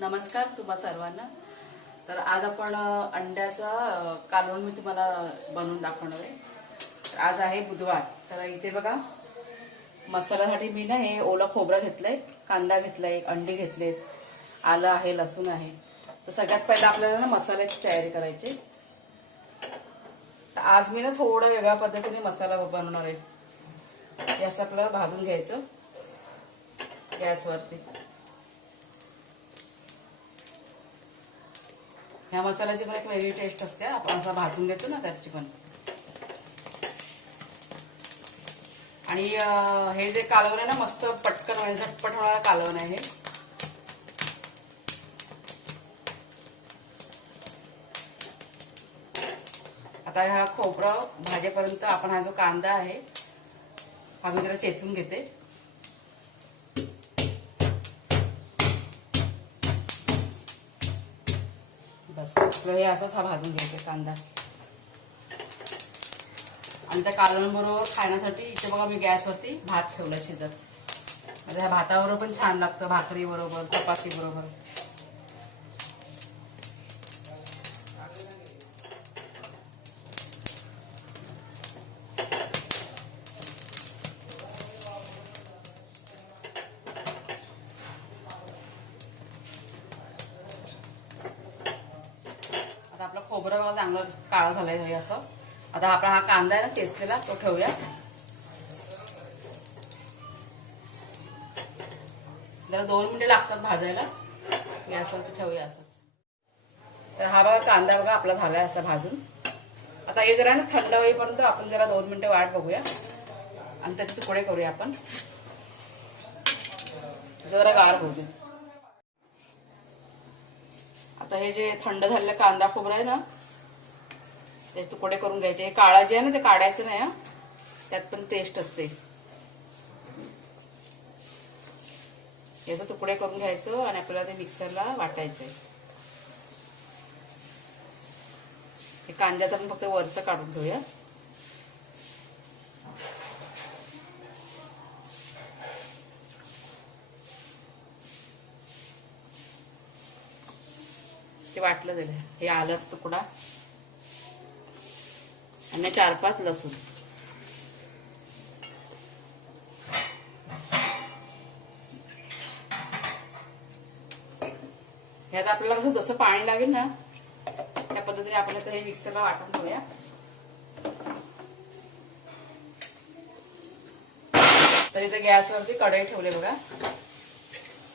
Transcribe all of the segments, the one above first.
नमस्कार तुम्हा सर्वांना। तर आज आपण अंड्याचा कालवण मी तुम्हाला बनवून दाखवणार आहे। तर आज आहे बुधवार। तर इथे बघा मसाल्यासाठी मी ना हे ओलं खोबरं घेतलंय, कांदा घेतलाय, एक अंडी घेतलेत, आलं आहे, लसूण आहे। तर सगळ्यात पहिला आपल्याला ना मसाल्याची तयारी करायची। तर आज मी ना थोडं वेगळ्या पद्धतीने मसाला बनवणार आहे। हे असं आपल्याला भाजून घ्यायचं गॅसवरती। ह्या मसाल्याची पण एक वेगळी टेस्ट असते, आपण असा भाजून घेतो ना त्याची पण। आणि हे जे कालवण आहे ना मस्त पटकन म्हणजे झटपट होणारा कालवण आहे हे। आता हा खोबरं भाजेपर्यंत आपण हा जो कांदा आहे हा मी जरा चेचून घेते। बस हे असंच हा भाजून घ्यायचा कांदा। आणि त्या कालवण बरोबर खाण्यासाठी इथे बघा मी गॅसवरती भात ठेवला शिजत। म्हणजे ह्या भाताबरोबर पण छान लागतं, भाकरी बरोबर, चपाती बरोबर। आता आपलं खोबरं बघा चांगलं काळं झालंय हे असं। आता आपला हा कांदा आहे ना चेचलेला तो ठेवूया। जरा 2 मिनिटे लागतात भाजायला, गॅसवरती ठेवूया असंच। तर हा बघा कांदा बघा आपला झालाय असा भाजून। आता हे जरा ना थंड होईपर्यंत आपण जरा 2 मिनिटे वाट बघूया आणि त्याचे तुकडे करूया आपण। जरा गार होऊ दे। आता हे जे थंड झालेला कांदा खोबरं आहे ना ते तुकडे करून घ्यायचे। हे काळा जे आहे ना ते काढायचं नाही, त्यात पण टेस्ट असते। याचे तुकडे करून घ्यायचं आणि आपल्याला ते मिक्सरला वाटायचंय। हे कांद्याचं पण फक्त वरचं काढून घेऊया। ते वाटलं जाईल। हे आलं तुकडा आणि 4-5 लसूण। ह्यात आपल्याला कसं जसं पाणी लागेल ना त्या पद्धतीने आपण आता हे मिक्सरला वाटून घेऊया। तर इथे गॅसवरती कढई ठेवले बघा।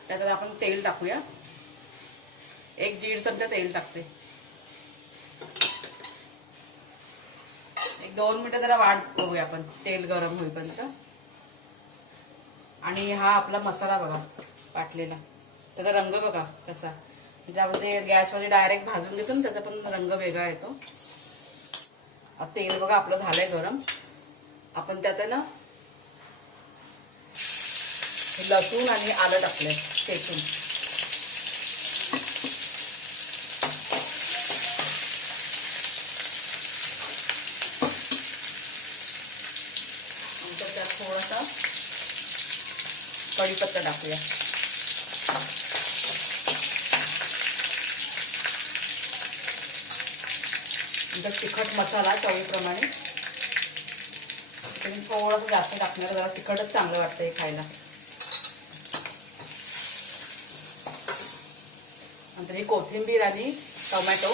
त्याच्यात आपण तेल टाकूया। 1-1.5 चमचा तेल टाकते। 1-2 मिनिटं जरा वाट बघूया आपण तेल गरम होईपर्यंत। आणि हा आपला मसाला बघा वाटलेला, त्याचा रंग बघा कसा, म्हणजे आपण ते गॅसवरती डायरेक्ट भाजून घेतो ना त्याचा पण रंग वेगळा येतो। तेल बघा आपलं झालंय गरम। आपण त्यात ना लसूण आणि आलं टाकलंय चेचून। नंतर त्यात थोडासा कढीपत्ता टाकूया। नंतर तिखट मसाला चवीप्रमाणे, थोडंसं जास्त टाकणार, जरा तिखटच चांगलं वाटतंय खायला। नंतर ही कोथिंबीर आणि टोमॅटो,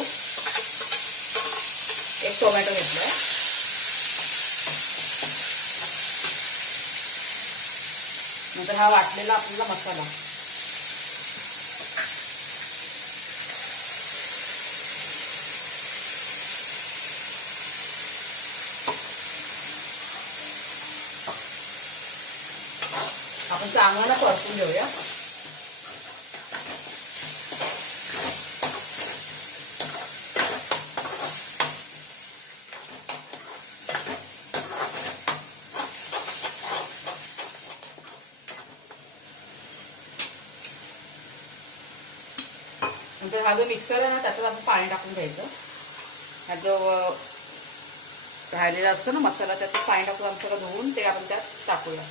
1 टोमॅटो घेतलाय। नंतर हा वाटलेला आपल्याला मसाला, आपण चांगलं परतून घेऊया। नंतर हा जो मिक्सर आहे ना त्याच्यात आपण पाणी टाकून घ्यायचं। हा जो राहिलेला असतो ना मसाला त्यात पाणी टाकून आपण सगळं धुवून ते आपण त्यात टाकूया।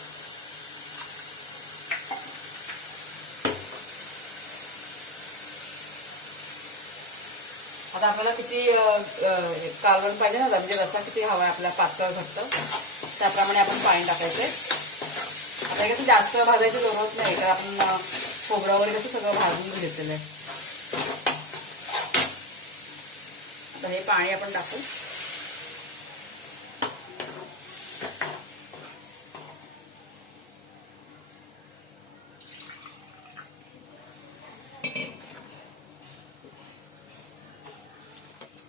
आता आपल्याला किती कालवण पाहिजे ना, म्हणजे रस्सा किती हवा आहे आपल्याला पातळ घट्ट, त्याप्रमाणे आपण पाणी टाकायचंय. आता हे कसं जास्त भाजायची जरूरत नाही, तर आपण खोबरं वगैरे कसं सगळं भाजून घेतलेलं आहे. आता हे पाणी आपण टाकू.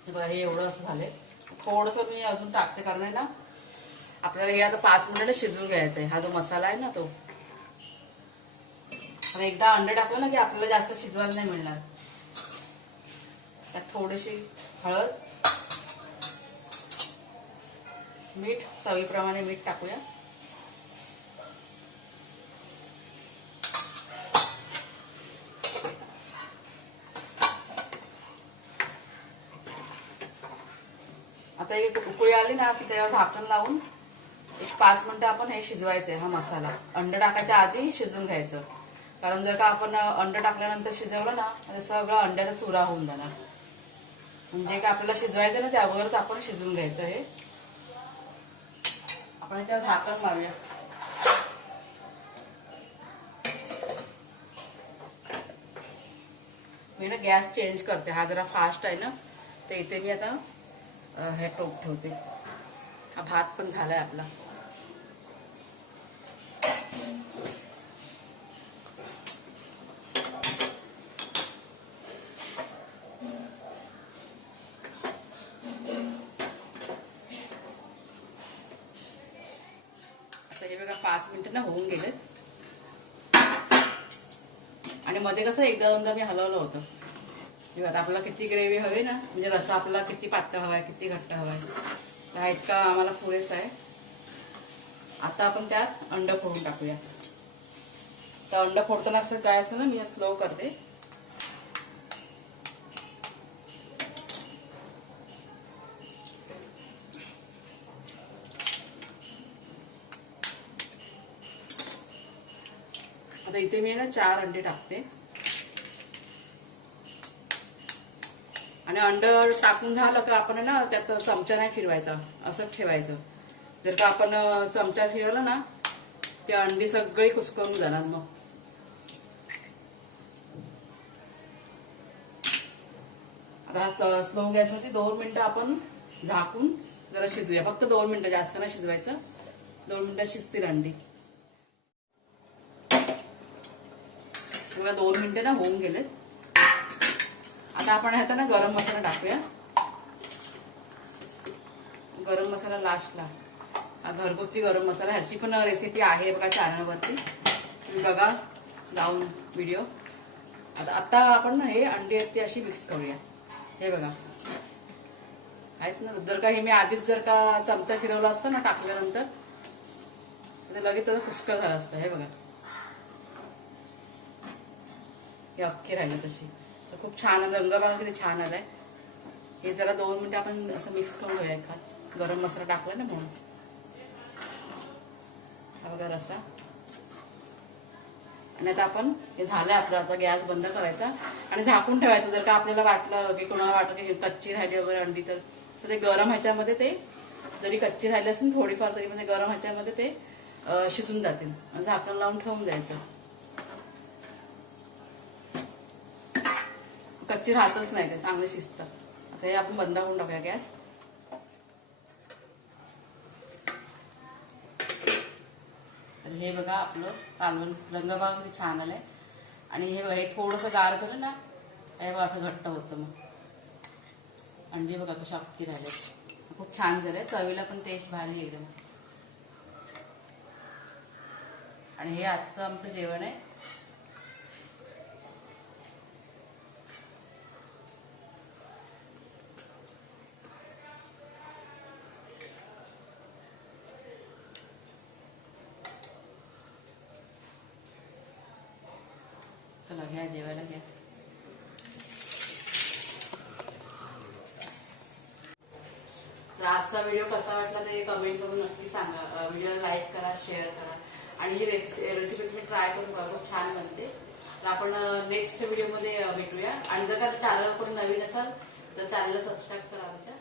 बघा हे एवढं असं झालंय. थोडंसं मी अजून टाकते, कारण आहे ना आपल्याला हे आता 5 मिनिटं शिजवून घ्यायचा आहे. हा जो मसाला आहे ना तो, आणि एकदा अंडे टाकलं ना की आपल्याला जास्त शिजवायला नाही मिळणार. त्यात थोडीशी हळद, मीठ, चवीप्रमाणे मीठ टाकूया. आता एक उकळी आली ना की त्यावर झाकण लावून एक 5 मिनिटं आपण हे शिजवायचंय. हा मसाला अंड टाकायच्या आधी शिजून घ्यायचं, कारण जर का आपण अंड टाकल्यानंतर शिजवलं ना तर सगळं अंड्याचा चुरा होऊन जाणार. म्हणजे का आपल्याला शिजवायचं ना त्या अगोदरच आपण शिजवून घ्यायचं. हे आपण याच्यावर झाकण मारूया. मी ना गॅस चेंज करते, हा जरा फास्ट आहे ना, तर इथे मी आता हे टोप ठेवते. हा भात पण झालाय आपला. आता हे बघा 5 मिनिटं ना होऊन गेले, आणि मध्ये कसं एकदा दोनदा मी हलवलं होतं. आता आपल्याला किती ग्रेव्ही हवी ना, म्हणजे रस्सा आपल्याला किती पातळ हवाय, किती घट्ट हवाय, हा इतका आम्हाला पुरेसा आहे. आता आपण त्यात अंड फोडून टाकूया. तर अंड फोडताना कसं काय असं ना, मी स्लो करते. आता इथे मी ना 4 अंडे टाकते, आणि अंड टाकून झालं का आपण ना त्यात चमचा नाही फिरवायचा, असंच ठेवायचं. जर का आपण चमचा फिरवला ना ती अंडी सगळी कुस्करून जाणार. मग आता स्लो गॅसवरती 2 मिनिटं आपण झाकून जरा शिजूया. फक्त 2 मिनिटं, जास्त नाही शिजवायचं. 2 मिनिटात शिजतील अंडी. बघा 2 मिनिटं ना होऊन गेलेत. आता आपण ह्यात ना गरम मसाला टाकूया. गरम मसाला लास्टला, घरगुती गरम मसाला. ह्याची पण रेसिपी आहे बघा चॅनलवरती, तुम्ही बघा जाऊन व्हिडिओ. आता आपण हे अंडी आहेत ती अशी मिक्स करूया. हे बघा आहेत ना, जर का हे मी आधीच जर का चमचा फिरवला असतं ना टाकल्यानंतर तर लगेच त्याचं खुसका झालं असतं. हे बघा हे अख्खे राहिले तशी. तर खूप छान रंग बघा किती छान आलाय. हे जरा 2 मिनिटं आपण असं मिक्स करून घेऊया एखाद, गरम मसाला टाकला ना म्हणून. हा बघा रस्सा. आणि आता आपण हे झालं आपलं. आता गॅस बंद करायचा आणि झाकून ठेवायचं. जर का आपल्याला वाटलं की कोणाला वाटलं की कच्ची राहिली वगैरे अंडी, तर ते गरम ह्याच्यामध्ये ते जरी कच्ची राहिली असेल थोडीफार तरी म्हणजे गरम ह्याच्यामध्ये ते शिजून जातील. झाकण लावून ठेवून द्यायचं. कच्ची राहतच नाही, ते चांगले शिजतात. आता हे आपण बंद करून टाकूया गॅस. तर हे बघा आपलं कालवण रंग बघा किती छान आलाय. आणि हे बघा हे थोडंसं गार झालं ना, हे बघा असं घट्ट होतं. मग अंडी बघा कशी अख्खी राहिले, खूप छान झालंय. चवीला पण टेस्ट भारी एकदम. आणि हे आजचं आमचं जेवण आहे. चला घ्या जेवायला घ्या. तर आजचा व्हिडिओ कसा वाटला ते कमेंट करून नक्की सांगा. व्हिडिओला लाईक करा, शेअर करा, आणि ही रेसिपी तुम्ही ट्राय करून बघा, खूप छान बनते. तर आपण नेक्स्ट व्हिडिओमध्ये भेटूया. आणि जर का चॅनल कोणी नवीन असाल तर चॅनलला सबस्क्राईब करा आमच्या.